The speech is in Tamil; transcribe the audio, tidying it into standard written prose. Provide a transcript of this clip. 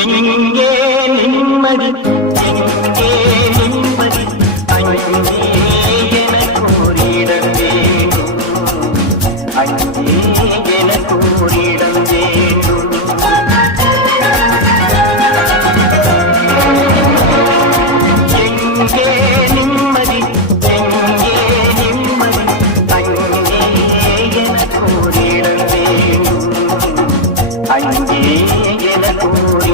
எங்கே நிம்மதி, எங்கே நிம்மதி, அங்கே எனக்கு ஒரு இடம் வேண்டும், அங்கே எனக்கு ஒரு இடம் வேண்டும். எங்கே நிம்மதி, எங்கே நிம்மதி, அங்கே எனக்கு ஒரு இடம் வேண்டும், அங்கே எனக்கு ஒரு